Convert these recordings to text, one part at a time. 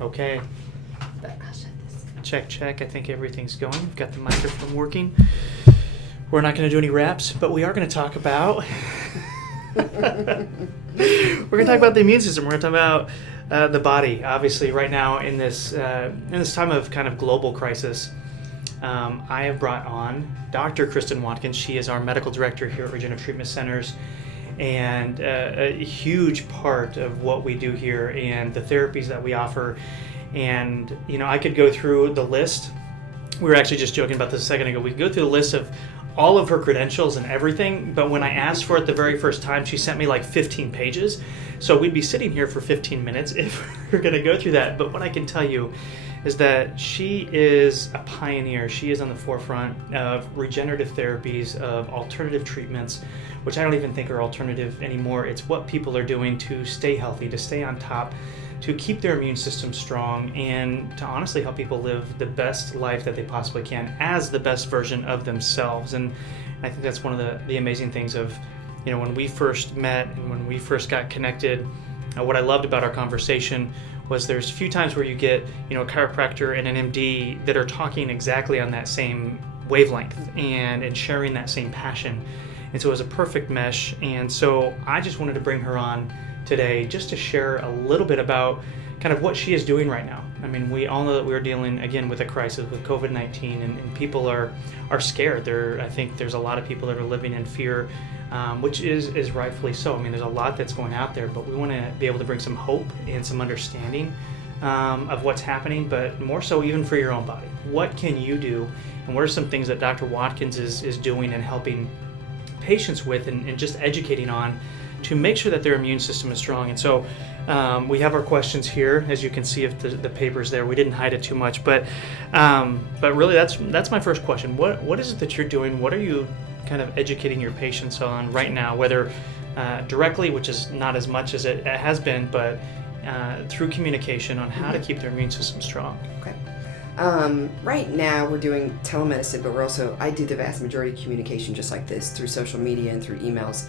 Okay. But I'll shut this. Check. I think everything's going. We've got the microphone working. We're not going to do any raps, but we are going to talk about... We're going to talk about the immune system. We're going to talk about the body. Obviously, right now in this time of kind of global crisis, I have brought on Dr. Kristen Watkins. She is our medical director here at Regenerative Treatment Centers, and a huge part of what we do here and the therapies that we offer. And I could go through the list. We were actually just joking about this a second ago. We could go through the list of all of her credentials and everything, but when I asked for it the very first time, she sent me like 15 pages. So we'd be sitting here for 15 minutes if we we're going to go through that. But what I can tell you is that she is a pioneer. She is on the forefront of regenerative therapies, of alternative treatments, which I don't even think are alternative anymore. It's what people are doing to stay healthy, to stay on top, to keep their immune system strong, and to honestly help people live the best life that they possibly can as the best version of themselves. And I think that's one of the amazing things of, when we first met and when we first got connected, what I loved about our conversation was there's few times where you get, a chiropractor and an MD that are talking exactly on that same wavelength and sharing that same passion. And so it was a perfect mesh. And so I just wanted to bring her on today just to share a little bit about kind of what she is doing right now. I mean, we all know that we're dealing again with a crisis with COVID-19, and people are scared. I think there's a lot of people that are living in fear, which is rightfully so. I mean, there's a lot that's going out there, but we want to be able to bring some hope and some understanding of what's happening, but more so even for your own body. What can you do, and what are some things that Dr. Watkins is doing and helping patients with and just educating on to make sure that their immune system is strong. And so we have our questions here, as you can see if the paper's there. We didn't hide it too much, but really that's my first question. What is it that you're doing? What are you kind of educating your patients on right now, whether directly, which is not as much as it has been, but through communication on how to keep their immune system strong? Okay. Right now we're doing telemedicine, but I do the vast majority of communication just like this through social media and through emails.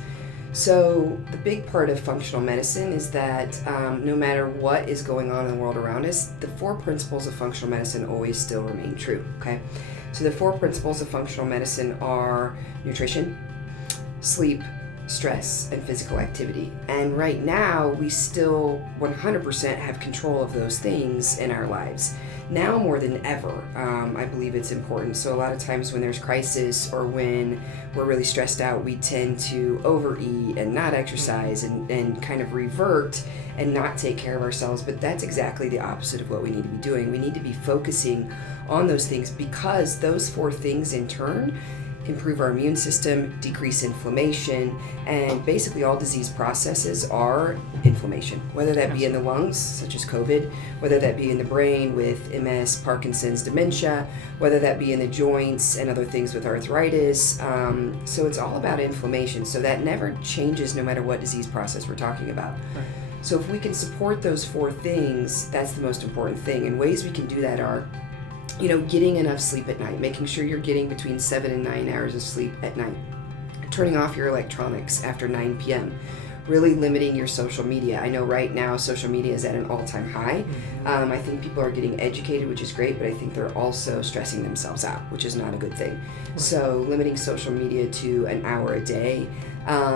So the big part of functional medicine is that no matter what is going on in the world around us, the 4 principles of functional medicine always still remain true, okay? So the 4 principles of functional medicine are nutrition, sleep, stress, and physical activity. And right now, we still 100% have control of those things in our lives. Now more than ever, I believe it's important. So a lot of times when there's crisis or when we're really stressed out, we tend to overeat and not exercise and kind of revert and not take care of ourselves. But that's exactly the opposite of what we need to be doing. We need to be focusing on those things, because those 4 things in turn improve our immune system, decrease inflammation, and basically all disease processes are inflammation, whether that be in the lungs, such as COVID, whether that be in the brain with MS, Parkinson's, dementia, whether that be in the joints and other things with arthritis. So it's all about inflammation. So that never changes no matter what disease process we're talking about. Right. So if we can support those 4 things, that's the most important thing. And ways we can do that are getting enough sleep at night, making sure you're getting between 7 and 9 hours of sleep at night, turning off your electronics after 9 p.m., really limiting your social media. I know right now social media is at an all-time high. I think people are getting educated, which is great, but I think they're also stressing themselves out, which is not a good thing. So limiting social media to an hour a day,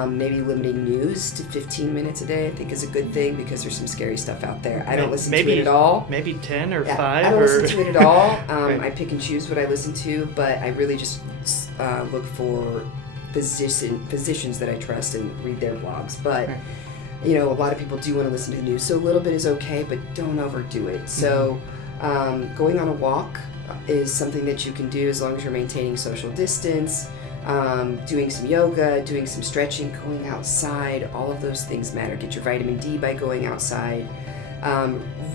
maybe limiting news to 15 minutes a day, I think is a good thing, because there's some scary stuff out there. I don't listen to it at all. Maybe 10 or 5? I don't listen to it at all. Right. I pick and choose what I listen to, but I really just look for physicians that I trust and read their blogs. But a lot of people do want to listen to the news, so a little bit is okay, but don't overdo it. So going on a walk is something that you can do as long as you're maintaining social distance. Doing some yoga, doing some stretching, going outside, all of those things matter. Get your vitamin D by going outside.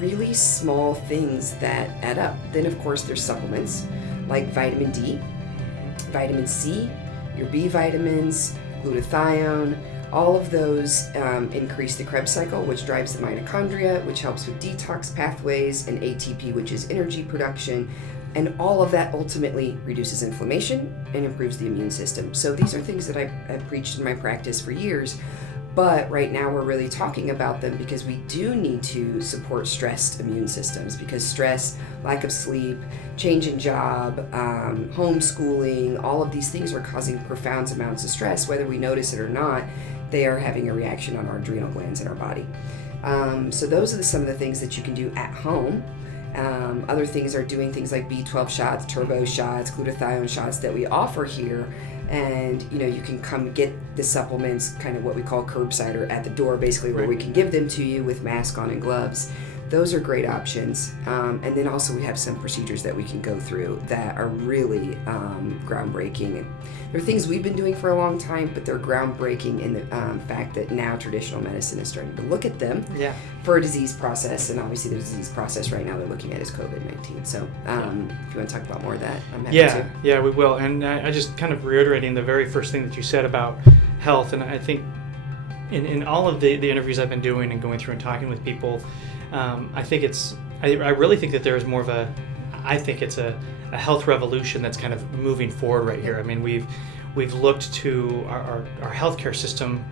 Really small things that add up. Then of course there's supplements like vitamin D, vitamin C, your B vitamins, glutathione. All of those increase the Krebs cycle, which drives the mitochondria, which helps with detox pathways, and ATP, which is energy production. And all of that ultimately reduces inflammation and improves the immune system. So these are things that I've preached in my practice for years. But right now we're really talking about them because we do need to support stressed immune systems, because stress, lack of sleep, change in job, homeschooling, all of these things are causing profound amounts of stress. Whether we notice it or not, they are having a reaction on our adrenal glands in our body. So those are some of the things that you can do at home. Other things are doing things like B12 shots, turbo shots, glutathione shots that we offer here. And, you can come get the supplements, kind of what we call curbside or at the door, basically, where we can give them to you with mask on and gloves. Those are great options. And then also we have some procedures that we can go through that are really groundbreaking. And they're things we've been doing for a long time, but they're groundbreaking in the fact that now traditional medicine is starting to look at them for a disease process. And obviously the disease process right now they're looking at is COVID-19. So if you want to talk about more of that, I'm happy to. Yeah, we will. And I just kind of reiterating the very first thing that you said about health. And I think in all of the interviews I've been doing and going through and talking with people, I really think that there's more of a health revolution that's kind of moving forward right here. I mean, we've looked to our healthcare system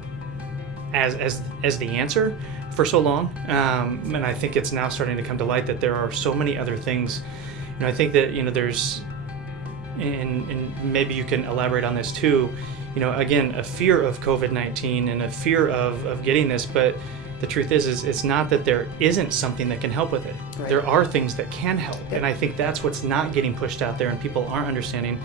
as the answer for so long, and I think it's now starting to come to light that there are so many other things. I think that there's, and maybe you can elaborate on this too. Again, a fear of COVID-19 and a fear of getting this, but the truth is it's not that there isn't something that can help with it. Right. There are things that can help, and I think that's what's not getting pushed out there, and people aren't understanding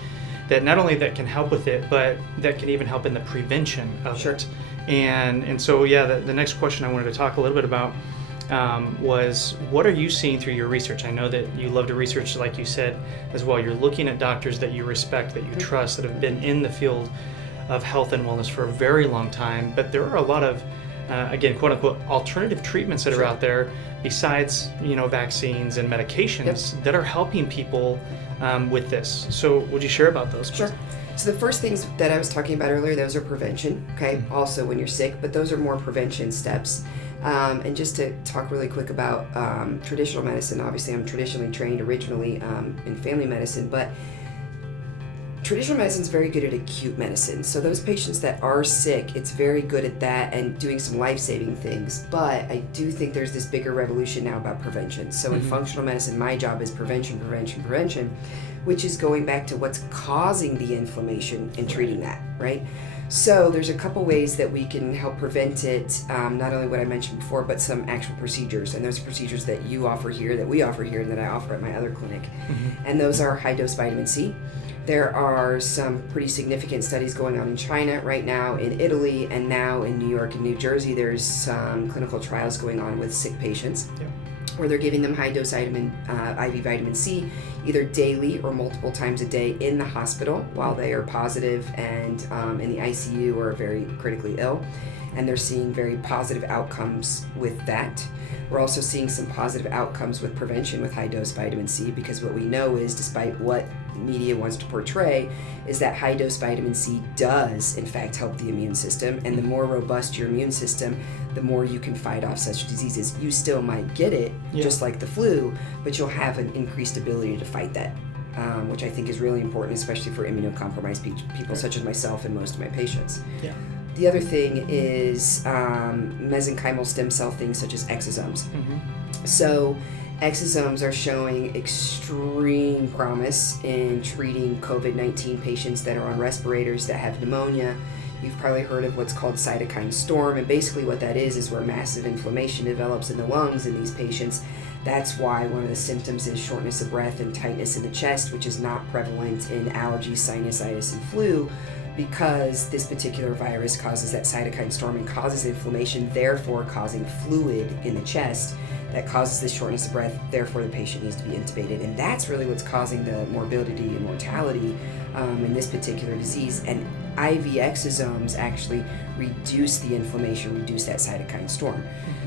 that not only that can help with it, but that can even help in the prevention of it. And so the next question I wanted to talk a little bit about was, what are you seeing through your research? I know that you love to research, like you said, as well. You're looking at doctors that you respect, that you trust, that have been in the field of health and wellness for a very long time, but there are a lot of again, quote unquote, alternative treatments that are out there besides, vaccines and medications that are helping people with this. So would you share about those? Sure. So the first things that I was talking about earlier, those are prevention, okay? Also when you're sick, but those are more prevention steps. And just to talk really quick about traditional medicine, obviously I'm traditionally trained originally in family medicine, but traditional medicine is very good at acute medicine. So those patients that are sick, it's very good at that and doing some life-saving things. But I do think there's this bigger revolution now about prevention. So in functional medicine, my job is prevention, which is going back to what's causing the inflammation and treating that, right? So there's a couple ways that we can help prevent it, not only what I mentioned before, but some actual procedures. And those procedures that you offer here, that we offer here, and that I offer at my other clinic. And those are high-dose vitamin C. There are some pretty significant studies going on in China right now, in Italy, and now in New York and New Jersey. There's some clinical trials going on with sick patients where they're giving them high-dose IV vitamin C either daily or multiple times a day in the hospital while they are positive and in the ICU or very critically ill. And they're seeing very positive outcomes with that. We're also seeing some positive outcomes with prevention with high-dose vitamin C, because what we know is, despite what media wants to portray, is that high-dose vitamin C does, in fact, help the immune system. And the more robust your immune system, the more you can fight off such diseases. You still might get it, just like the flu, but you'll have an increased ability to fight that, which I think is really important, especially for immunocompromised people such as myself and most of my patients. The other thing is mesenchymal stem cell things such as exosomes. So exosomes are showing extreme promise in treating COVID-19 patients that are on respirators that have pneumonia. You've probably heard of what's called cytokine storm, and basically what that is where massive inflammation develops in the lungs in these patients. That's why one of the symptoms is shortness of breath and tightness in the chest, which is not prevalent in allergies, sinusitis, and flu, because this particular virus causes that cytokine storm and causes inflammation, therefore causing fluid in the chest that causes this shortness of breath. Therefore, the patient needs to be intubated. And that's really what's causing the morbidity and mortality in this particular disease. And IV exosomes actually reduce the inflammation, reduce that cytokine storm.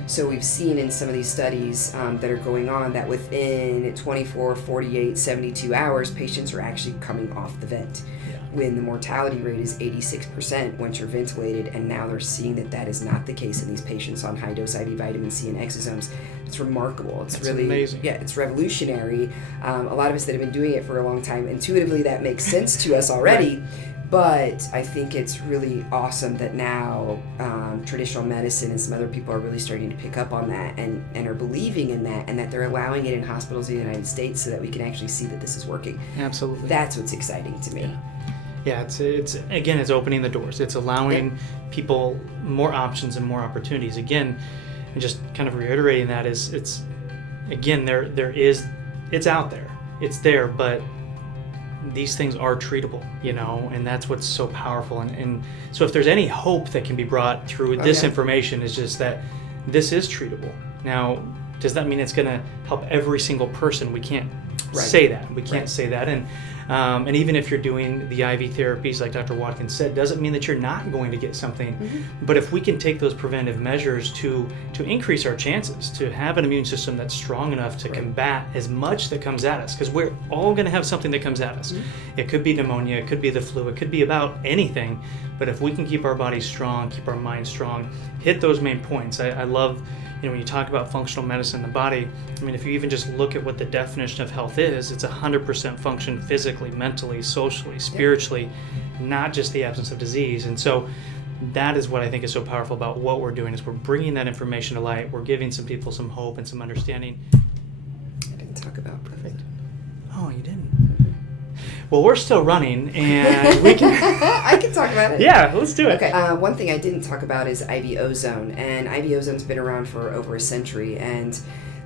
So we've seen in some of these studies that are going on that within 24, 48, 72 hours, patients are actually coming off the vent. When the mortality rate is 86% once you're ventilated, and now they're seeing that that is not the case in these patients on high-dose IV vitamin C and exosomes. It's remarkable. It's really amazing. Yeah, it's revolutionary. A lot of us that have been doing it for a long time, intuitively that makes sense to us already, But I think it's really awesome that now traditional medicine and some other people are really starting to pick up on that and are believing in that, and that they're allowing it in hospitals in the United States so that we can actually see that this is working. Absolutely. That's what's exciting to me. Yeah, it's again, it's opening the doors. It's allowing people more options and more opportunities. Again, and just kind of reiterating that is, it's again, it's out there. It's there, but these things are treatable, and that's what's so powerful. And so if there's any hope that can be brought through this information, is just that this is treatable. Now, does that mean it's going to help every single person? We can't say that. We can't say that. And even if you're doing the IV therapies, like Dr. Watkins said, doesn't mean that you're not going to get something. But if we can take those preventive measures to increase our chances to have an immune system that's strong enough to combat as much that comes at us, because we're all going to have something that comes at us. It could be pneumonia, it could be the flu, it could be about anything. But if we can keep our bodies strong, keep our minds strong, hit those main points. I love, when you talk about functional medicine in the body, I mean, if you even just look at what the definition of health is, it's 100% function physically, mentally, socially, spiritually, not just the absence of disease. And so that is what I think is so powerful about what we're doing, is we're bringing that information to light. We're giving some people some hope and some understanding. I didn't talk about perfect. Oh, you didn't? Well, we're still running, and we can... I can talk about it. Yeah, let's do it. Okay. One thing I didn't talk about is IV ozone, and IV ozone's been around for over a century, and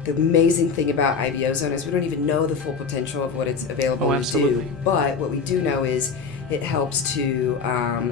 the amazing thing about IV ozone is we don't even know the full potential of what it's available to do. But what we do know is it helps to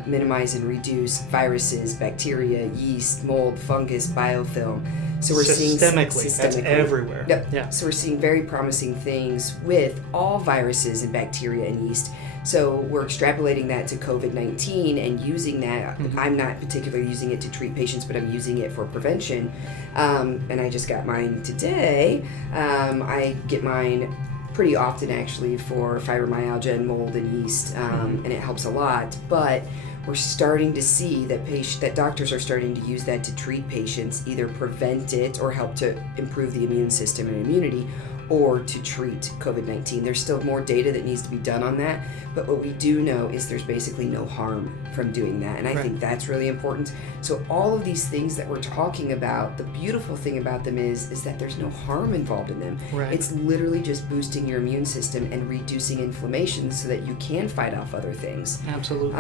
minimize and reduce viruses, bacteria, yeast, mold, fungus, biofilm. So we're seeing systemically, that's everywhere. Yep. Yeah. So we're seeing very promising things with all viruses and bacteria and yeast. So we're extrapolating that to COVID-19 and using that. I'm not particularly using it to treat patients, but I'm using it for prevention. And I just got mine today. I get mine pretty often, actually, for fibromyalgia and mold and yeast, and it helps a lot. But we're starting to see that doctors are starting to use that to treat patients, either prevent it or help to improve the immune system and immunity, or to treat COVID-19. There's still more data that needs to be done on that, but what we do know is there's basically no harm from doing that, and I think that's really important. So all of these things that we're talking about, the beautiful thing about them is that there's no harm involved in them. It's literally just boosting your immune system and reducing inflammation so that you can fight off other things. Absolutely.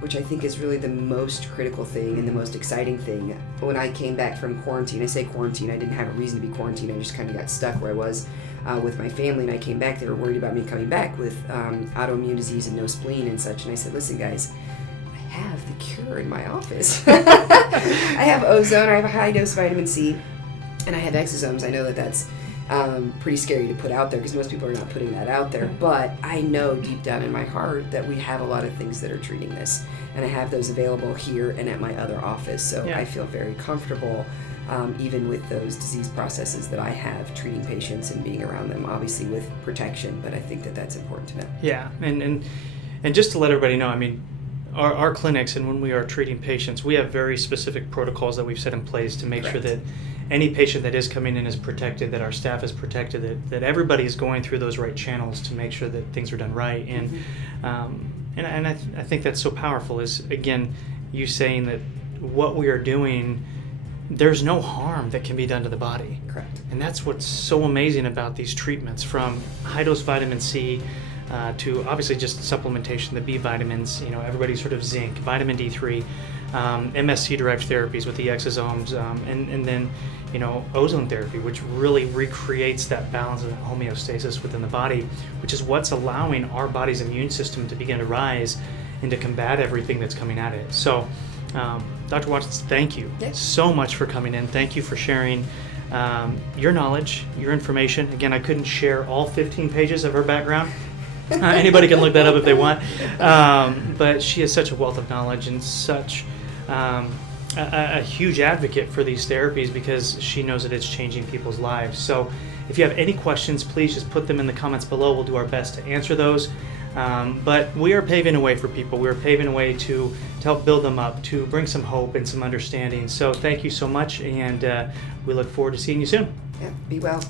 Which I think is really the most critical thing and the most exciting thing. When I came back from quarantine, I say quarantine, I didn't have a reason to be quarantined, I just kind of got stuck where I was with my family, and I came back. They were worried about me coming back with autoimmune disease and no spleen and such, and I said, listen guys, I have the cure in my office. I have ozone, I have a high dose vitamin C, and I have exosomes. I know that that's pretty scary to put out there because most people are not putting that out there, but I know deep down in my heart that we have a lot of things that are treating this, and I have those available here and at my other office, so I feel very comfortable even with those disease processes that I have, treating patients and being around them, obviously with protection, but I think that that's important to know. Yeah, and just to let everybody know, I mean, our clinics, and when we are treating patients, we have very specific protocols that we've set in place to make sure that any patient that is coming in is protected, that our staff is protected, that everybody is going through those right channels to make sure that things are done right. And I think that's so powerful, is, again, you saying that what we are doing, there's no harm that can be done to the body. Correct. And that's what's so amazing about these treatments, from high-dose vitamin C to obviously just supplementation, the B vitamins, everybody's sort of zinc, vitamin D3, MSC-derived therapies with the exosomes, and then, ozone therapy, which really recreates that balance and homeostasis within the body, which is what's allowing our body's immune system to begin to rise and to combat everything that's coming at it. So, Dr. Watkins, thank you so much for coming in. Thank you for sharing your knowledge, your information. Again, I couldn't share all 15 pages of her background. Anybody can look that up if they want. But she has such a wealth of knowledge and such a huge advocate for these therapies, because she knows that it's changing people's lives. So if you have any questions, please just put them in the comments below. We'll do our best to answer those. But we are paving a way for people. We are paving a way to help build them up, to bring some hope and some understanding. So thank you so much, and we look forward to seeing you soon. Yeah, be well.